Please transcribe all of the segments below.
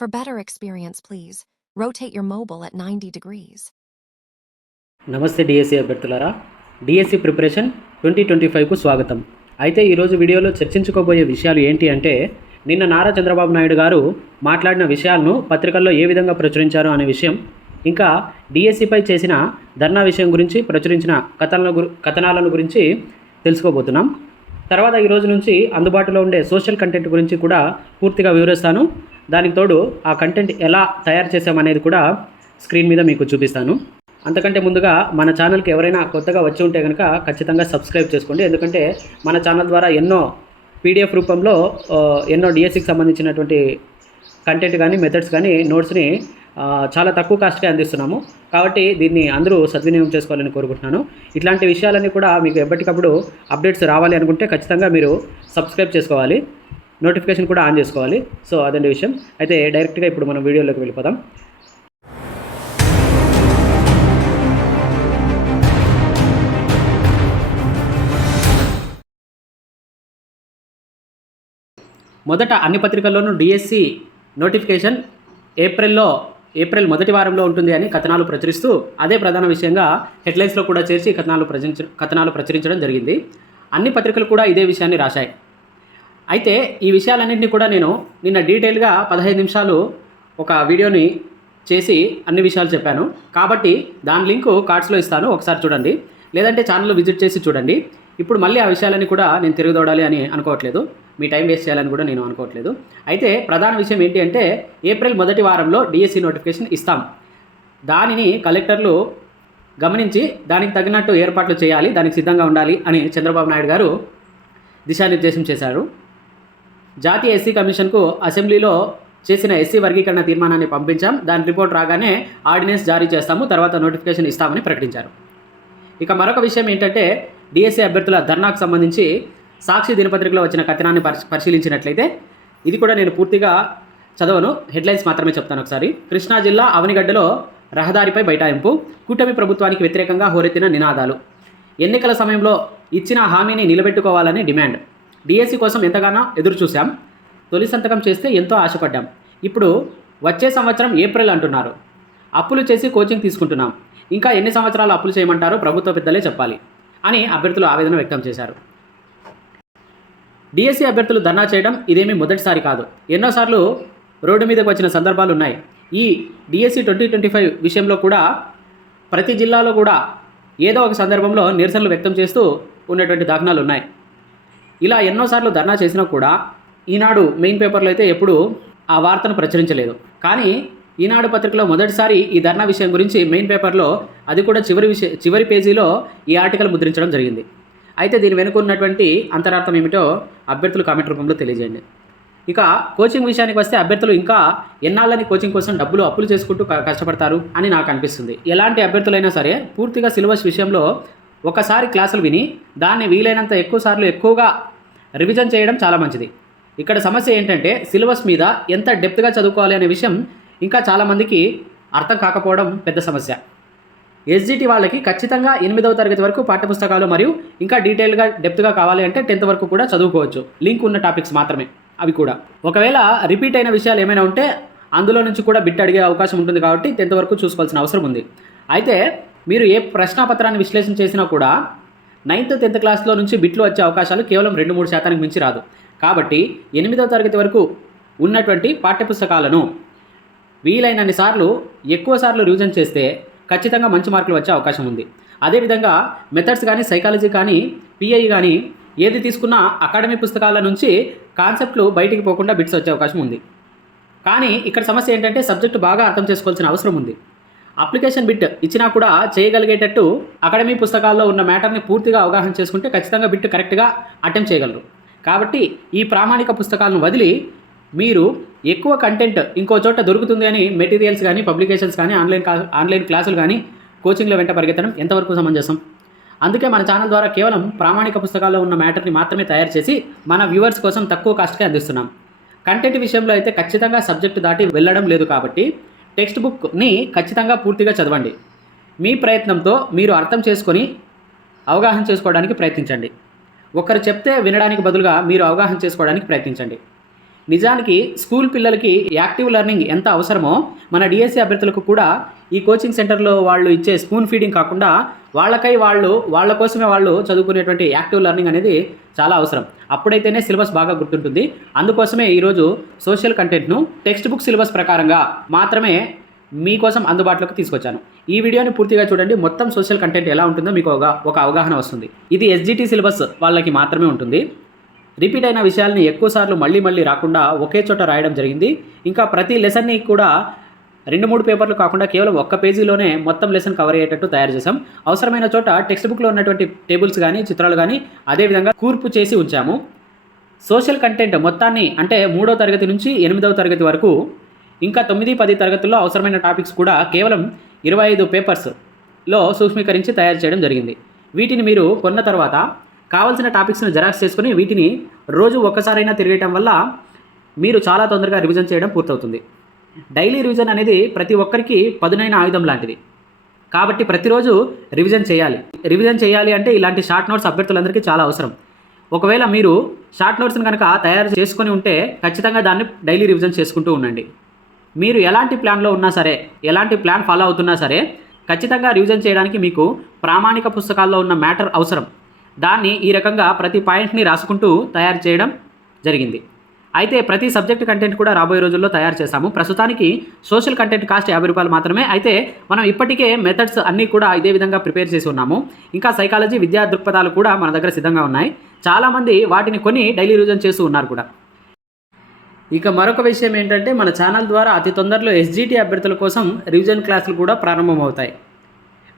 For better experience, please rotate your mobile at 90 degrees. నమస్తే DSC అభ్యర్థులారా, DSC preparation 2025కు స్వాగతం. అయితే ఈరోజు వీడియోలో చర్చించుకోబోయే విషయాలు ఏంటి అంటే, నిన్న నారా చంద్రబాబు నాయుడు గారు మాట్లాడిన విషయాలను పత్రికల్లో ఏ విధంగా ప్రచురించారు అనే విషయం, ఇంకా డిఎస్సిపై చేసిన ధర్నా విషయం గురించి ప్రచురించిన కథనాలను గురించి తెలుసుకోబోతున్నాం. తర్వాత ఈరోజు నుంచి అందుబాటులో ఉండే సోషల్ కంటెంట్ గురించి కూడా పూర్తిగా వివరిస్తాను. దానికి తోడు ఆ కంటెంట్ ఎలా తయారు చేసామనేది కూడా స్క్రీన్ మీద మీకు చూపిస్తాను. అంతకంటే ముందుగా మన ఛానల్కి ఎవరైనా కొత్తగా వచ్చి ఉంటే కనుక ఖచ్చితంగా సబ్స్క్రైబ్ చేసుకోండి. ఎందుకంటే మన ఛానల్ ద్వారా ఎన్నో పీడిఎఫ్ రూపంలో ఎన్నో డిఎస్సికి సంబంధించినటువంటి కంటెంట్ కానీ మెథడ్స్ కానీ నోట్స్ని చాలా తక్కువ కాస్ట్గా అందిస్తున్నాము. కాబట్టి దీన్ని అందరూ సద్వినియోగం చేసుకోవాలని కోరుకుంటున్నాను. ఇట్లాంటి విషయాలన్నీ కూడా మీకు ఎప్పటికప్పుడు అప్డేట్స్ రావాలి అనుకుంటే ఖచ్చితంగా మీరు సబ్స్క్రైబ్ చేసుకోవాలి, నోటిఫికేషన్ కూడా ఆన్ చేసుకోవాలి. సో అదండి విషయం. అయితే డైరెక్ట్గా ఇప్పుడు మనం వీడియోలోకి వెళ్ళిపోదాం. మొదట అన్ని పత్రికల్లోనూ డిఎస్సి నోటిఫికేషన్ ఏప్రిల్ మొదటి వారంలో ఉంటుంది అని కథనాలు ప్రచురిస్తూ అదే ప్రధాన విషయంగా హెడ్లైన్స్లో కూడా చేర్చి కథనాలు ప్రచురించడం జరిగింది. అన్ని పత్రికలు కూడా ఇదే విషయాన్ని రాశాయి. అయితే ఈ విషయాలన్నింటినీ కూడా నేను నిన్న డీటెయిల్గా 15 నిమిషాలు ఒక వీడియోని చేసి అన్ని విషయాలు చెప్పాను. కాబట్టి దాని లింకు కార్డ్స్లో ఇస్తాను, ఒకసారి చూడండి. లేదంటే ఛానల్ విజిట్ చేసి చూడండి. ఇప్పుడు మళ్ళీ ఆ విషయాలన్నీ కూడా నేను తిరగదోడాలి అని అనుకోవట్లేదు, మీ టైం వేస్ట్ చేయాలని కూడా నేను అనుకోవట్లేదు. అయితే ప్రధాన విషయం ఏంటి అంటే, ఏప్రిల్ మొదటి వారంలో డిఎస్సి నోటిఫికేషన్ ఇస్తాం. దానిని కలెక్టర్లు గమనించి దానికి తగినట్టు ఏర్పాట్లు చేయాలి, దానికి సిద్ధంగా ఉండాలి అని చంద్రబాబు నాయుడు గారు దిశానిర్దేశం చేశారు. జాతీయ ఎస్సీ కమిషన్కు అసెంబ్లీలో చేసిన ఎస్సీ వర్గీకరణ తీర్మానాన్ని పంపించాం. దాని రిపోర్ట్ రాగానే ఆర్డినెన్స్ జారీ చేస్తాము, తర్వాత నోటిఫికేషన్ ఇస్తామని ప్రకటించారు. ఇక మరొక విషయం ఏంటంటే, డిఎస్సి అభ్యర్థుల ధర్నాకు సంబంధించి సాక్షి దినపత్రికలో వచ్చిన కథనాన్ని పరిశీలించినట్లయితే, ఇది కూడా నేను పూర్తిగా చదవను, హెడ్లైన్స్ మాత్రమే చెప్తాను ఒకసారి. కృష్ణా జిల్లా అవనిగడ్డలో రహదారిపై బైఠాయింపు, కూటమి ప్రభుత్వానికి వ్యతిరేకంగా హోరెత్తిన నినాదాలు, ఎన్నికల సమయంలో ఇచ్చిన హామీని నిలబెట్టుకోవాలని డిమాండ్, డిఎస్సి కోసం ఎంతగానో ఎదురు చూశాం, తొలి సంతకం చేస్తే ఎంతో ఆశపడ్డాం, ఇప్పుడు వచ్చే సంవత్సరం ఏప్రిల్ అంటున్నారు, అప్పులు చేసి కోచింగ్ తీసుకుంటున్నాం, ఇంకా ఎన్ని సంవత్సరాలు అప్పులు చేయమంటారో ప్రభుత్వ పెద్దలే చెప్పాలి అని అభ్యర్థులు ఆవేదన వ్యక్తం చేశారు. డిఎస్సి అభ్యర్థులు ధర్నా చేయడం ఇదేమీ మొదటిసారి కాదు, ఎన్నోసార్లు రోడ్డు మీదకి వచ్చిన సందర్భాలు ఉన్నాయి. ఈ డిఎస్సి 2025 విషయంలో కూడా ప్రతి జిల్లాలో కూడా ఏదో ఒక సందర్భంలో నిరసనలు వ్యక్తం చేస్తూ ఉన్నటువంటి దాఖనాలు ఉన్నాయి. ఇలా ఎన్నోసార్లు ధర్నా చేసినా కూడా ఈనాడు మెయిన్ పేపర్లో అయితే ఎప్పుడూ ఆ వార్తను ప్రచురించలేదు. కానీ ఈనాడు పత్రికలో మొదటిసారి ఈ ధర్నా విషయం గురించి మెయిన్ పేపర్లో, అది కూడా చివరి పేజీలో ఈ ఆర్టికల్ ముద్రించడం జరిగింది. అయితే దీని వెనుక ఉన్నటువంటి అంతరార్థం ఏమిటో అభ్యర్థులు కామెంట్ రూపంలో తెలియజేయండి. ఇక కోచింగ్ విషయానికి వస్తే, అభ్యర్థులు ఇంకా ఎన్నాళ్ళని కోచింగ్ కోసం డబ్బులు అప్పులు చేసుకుంటూ కష్టపడతారు అని నాకు అనిపిస్తుంది. ఎలాంటి అభ్యర్థులైనా సరే పూర్తిగా సిలబస్ విషయంలో ఒకసారి క్లాసులు విని దాన్ని వీలైనంత ఎక్కువగా రివిజన్ చేయడం చాలా మంచిది. ఇక్కడ సమస్య ఏంటంటే, సిలబస్ మీద ఎంత డెప్త్గా చదువుకోవాలి అనే విషయం ఇంకా చాలామందికి అర్థం కాకపోవడం పెద్ద సమస్య. ఎస్జిటి వాళ్ళకి ఖచ్చితంగా 8వ తరగతి వరకు పాఠ్యపుస్తకాలు మరియు ఇంకా డీటెయిల్గా డెప్త్గా కావాలి అంటే 10th వరకు కూడా చదువుకోవచ్చు, లింక్ ఉన్న టాపిక్స్ మాత్రమే అవి కూడా. ఒకవేళ రిపీట్ అయిన విషయాలు ఏమైనా ఉంటే అందులో నుంచి కూడా బిట్ అడిగే అవకాశం ఉంటుంది, కాబట్టి 10th వరకు చూసుకోవాల్సిన అవసరం ఉంది. అయితే మీరు ఏ ప్రశ్నాపత్రాన్ని విశ్లేషణ చేసినా కూడా 9th 10th క్లాస్లో నుంచి బిట్లు వచ్చే అవకాశాలు కేవలం 2-3% మించి రాదు. కాబట్టి 8వ తరగతి వరకు ఉన్నటువంటి పాఠ్యపుస్తకాలను వీలైనన్ని సార్లు ఎక్కువసార్లు రివిజన్ చేస్తే ఖచ్చితంగా మంచి మార్కులు వచ్చే అవకాశం ఉంది. అదేవిధంగా మెథడ్స్ కానీ, సైకాలజీ కానీ, పిఐ కానీ ఏది తీసుకున్నా అకాడమీ పుస్తకాల నుంచి కాన్సెప్ట్లు బయటికి పోకుండా బిట్స్ వచ్చే అవకాశం ఉంది. కానీ ఇక్కడ సమస్య ఏంటంటే, సబ్జెక్టు బాగా అర్థం చేసుకోవాల్సిన అవసరం ఉంది. అప్లికేషన్ బిట్ ఇచ్చినా కూడా చేయగలిగేటట్టు అకాడమీ పుస్తకాల్లో ఉన్న మ్యాటర్ని పూర్తిగా అవగాహన చేసుకుంటే ఖచ్చితంగా బిట్ కరెక్ట్గా అటెంప్ట్ చేయగలరు. కాబట్టి ఈ ప్రామాణిక పుస్తకాలను వదిలి మీరు ఎక్కువ కంటెంట్ ఇంకో చోట దొరుకుతుంది అని మెటీరియల్స్ కానీ, పబ్లికేషన్స్ కానీ, ఆన్లైన్ క్లాసులు కానీ, కోచింగ్లో వెంట పరిగెత్తడం ఎంతవరకు సమంజసం? అందుకే మన ఛానల్ ద్వారా కేవలం ప్రామాణిక పుస్తకాల్లో ఉన్న మ్యాటర్ని మాత్రమే తయారు చేసి మన వ్యూవర్స్ కోసం తక్కువ కాస్ట్కే అందిస్తున్నాం. కంటెంట్ విషయంలో అయితే ఖచ్చితంగా సబ్జెక్టు దాటి వెళ్ళడం లేదు. కాబట్టి టెక్స్ట్ బుక్ని ఖచ్చితంగా పూర్తిగా చదవండి. మీ ప్రయత్నంతో మీరు అర్థం చేసుకొని అవగాహన చేసుకోవడానికి ప్రయత్నించండి. ఒకరు చెప్తే వినడానికి బదులుగా మీరు అవగాహన చేసుకోవడానికి ప్రయత్నించండి. నిజానికి స్కూల్ పిల్లలకి యాక్టివ్ లెర్నింగ్ ఎంత అవసరమో మన డిఎస్సి అభ్యర్థులకు కూడా ఈ కోచింగ్ సెంటర్లో వాళ్ళు ఇచ్చే స్పూన్ ఫీడింగ్ కాకుండా వాళ్ళ కోసమే వాళ్ళు చదువుకునేటువంటి యాక్టివ్ లెర్నింగ్ అనేది చాలా అవసరం. అప్పుడైతేనే సిలబస్ బాగా గుర్తుంటుంది. అందుకోసమే ఈరోజు సోషల్ కంటెంట్ను టెక్స్ట్ బుక్ సిలబస్ ప్రకారంగా మాత్రమే మీకోసం అందుబాటులోకి తీసుకొచ్చాను. ఈ వీడియోని పూర్తిగా చూడండి. మొత్తం సోషల్ కంటెంట్ ఎలా ఉంటుందో మీకు ఒక అవగాహన వస్తుంది. ఇది SGT సిలబస్ వాళ్ళకి మాత్రమే ఉంటుంది. రిపీట్ అయిన విషయాల్ని ఎక్కువసార్లు మళ్ళీ రాకుండా ఒకే చోట రాయడం జరిగింది. ఇంకా ప్రతి లెసన్ని కూడా 2-3 పేపర్లు కాకుండా కేవలం ఒక్క పేజీలోనే మొత్తం లెసన్ కవర్ అయ్యేటట్టు తయారు చేశాం. అవసరమైన చోట టెక్స్ట్ బుక్లో ఉన్నటువంటి టేబుల్స్ కానీ చిత్రాలు కానీ అదేవిధంగా కూర్పు చేసి ఉంచాము. సోషల్ కంటెంట్ మొత్తాన్ని అంటే 3వ తరగతి నుంచి 8వ తరగతి వరకు ఇంకా 9-10 తరగతుల్లో అవసరమైన టాపిక్స్ కూడా కేవలం 25 పేపర్స్లో సూక్ష్మీకరించి తయారు చేయడం జరిగింది. వీటిని మీరు కొన్న తర్వాత కావాల్సిన టాపిక్స్ను జెరాక్స్ చేసుకుని వీటిని రోజు ఒక్కసారైనా తిరగటం వల్ల మీరు చాలా తొందరగా రివిజన్ చేయడం పూర్తవుతుంది. డైలీ రివిజన్ అనేది ప్రతి ఒక్కరికి పదునైన ఆయుధం లాంటిది. కాబట్టి ప్రతిరోజు రివిజన్ చేయాలి అంటే ఇలాంటి షార్ట్ నోట్స్ అభ్యర్థులందరికీ చాలా అవసరం. ఒకవేళ మీరు షార్ట్ నోట్స్ని కనుక తయారు చేసుకొని ఉంటే ఖచ్చితంగా దాన్ని డైలీ రివిజన్ చేసుకుంటూ ఉండండి. మీరు ఎలాంటి ప్లాన్లో ఉన్నా సరే, ఎలాంటి ప్లాన్ ఫాలో అవుతున్నా సరే ఖచ్చితంగా రివిజన్ చేయడానికి మీకు ప్రామాణిక పుస్తకాల్లో ఉన్న మ్యాటర్ అవసరం. దాన్ని ఈ రకంగా ప్రతి పాయింట్ని రాసుకుంటూ తయారు చేయడం జరిగింది. అయితే ప్రతి సబ్జెక్ట్ కంటెంట్ కూడా రాబోయే రోజుల్లో తయారు చేస్తాము. ప్రస్తుతానికి సోషల్ కంటెంట్ కాస్ట్ ₹50 మాత్రమే. అయితే మనం ఇప్పటికే మెథడ్స్ అన్నీ కూడా ఇదే విధంగా ప్రిపేర్ చేసి ఉన్నాము. ఇంకా సైకాలజీ విద్యా దృక్పథాలు కూడా మన దగ్గర సిద్ధంగా ఉన్నాయి. చాలామంది వాటిని కొని డైలీ రివిజన్ చేస్తూ ఉన్నారు కూడా. ఇక మరొక విషయం ఏంటంటే మన ఛానల్ ద్వారా అతి తొందరలో SGT అభ్యర్థుల కోసం రివిజన్ క్లాసులు కూడా ప్రారంభమవుతాయి.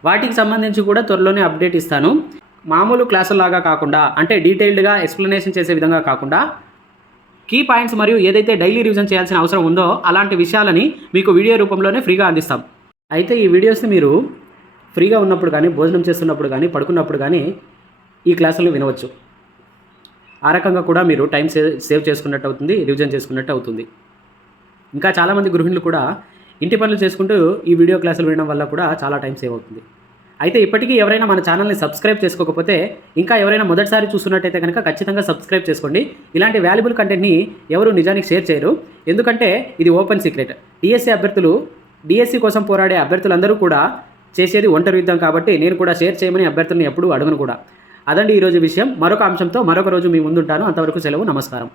వాటికి సంబంధించి కూడా త్వరలోనే అప్డేట్ ఇస్తాను. మామూలు క్లాసులాగా కాకుండా అంటే డీటెయిల్డ్గా ఎక్స్ప్లెనేషన్ చేసే విధంగా కాకుండా కీ పాయింట్స్ మరియు ఏదైతే డైలీ రివిజన్ చేయాల్సిన అవసరం ఉందో అలాంటి విషయాలని మీకు వీడియో రూపంలోనే ఫ్రీగా అందిస్తాం. అయితే ఈ వీడియోస్ని మీరు ఫ్రీగా ఉన్నప్పుడు కానీ, భోజనం చేస్తున్నప్పుడు కానీ, పడుకున్నప్పుడు కానీ ఈ క్లాసులు వినవచ్చు. ఆ రకంగా కూడా మీరు టైం సేవ్ చేసుకున్నట్టు అవుతుంది, రివిజన్ చేసుకున్నట్టు అవుతుంది. ఇంకా చాలామంది గృహిణులు కూడా ఇంటి పనులు చేసుకుంటూ ఈ వీడియో క్లాసులు వినడం వల్ల కూడా చాలా టైం సేవ్ అవుతుంది. అయితే ఇప్పటికీ ఎవరైనా మన ఛానల్ని సబ్స్క్రైబ్ చేసుకోకపోతే, ఇంకా ఎవరైనా మొదటిసారి చూస్తున్నట్టయితే కనుక ఖచ్చితంగా సబ్స్క్రైబ్ చేసుకోండి. ఇలాంటి వాల్యుబుల్ కంటెంట్ని ఎవరు నిజానికి షేర్ చేయరు. ఎందుకంటే ఇది ఓపెన్ సీక్రెట్. డిఎస్సి కోసం పోరాడే అభ్యర్థులందరూ కూడా చేసేది ఒంటరి యుద్ధం. కాబట్టి నేను కూడా షేర్ చేయమని అభ్యర్థుల్ని ఎప్పుడూ అడగను కూడా. అదండి ఈరోజు విషయం. మరొక అంశంతో మరొక రోజు మీ ముందుంటాను. అంతవరకు సెలవు. నమస్కారం.